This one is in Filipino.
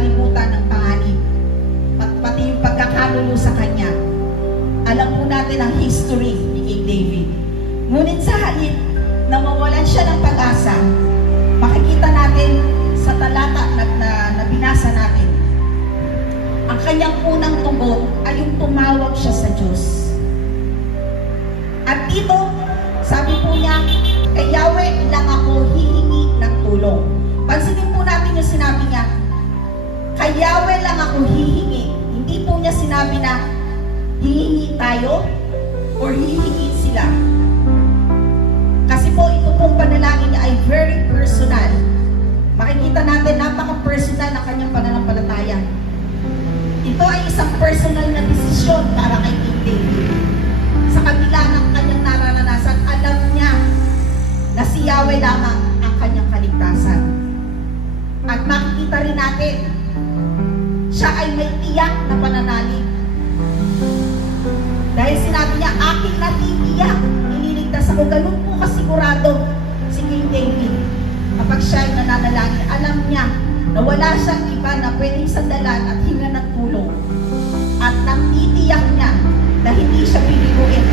kalibutan ng panganib, pati yung pagkakalulu sa kanya. Alam po natin ang history ni King David. Ngunit sa halip na mawalan siya ng pag-asa, makikita natin sa talata na binasa natin, ang kanyang unang tugon ay yung tumawag siya sa Diyos. At dito, sabi po niya, kay Yahweh lang ako hihingi ng tulong. Pansinin po natin yung sinabi niya, kay Yahweh lang ako hihingi. Hindi po niya sinabi na hihingi tayo or hihingi sila. Kasi po ito pong panalangin niya ay very personal. Makikita natin napaka-personal ng kanyang pananampalataya. Ito ay isang personal na desisyon para kay King David. Sa kabila ng kanyang nararanasan, alam niya na si Yahweh lamang ang kanyang kaligtasan. At makikita rin natin, siya ay may tiyak na pananalig. Dahil sinabi niya, aking natitiyak, ililigtas ako. Ganun po kasigurado si King David. Kapag siya ay nananalangin, alam niya na wala siyang iba na pwedeng sandalan at hinga ng tulong. At natitiyak niya na hindi siya bibiguin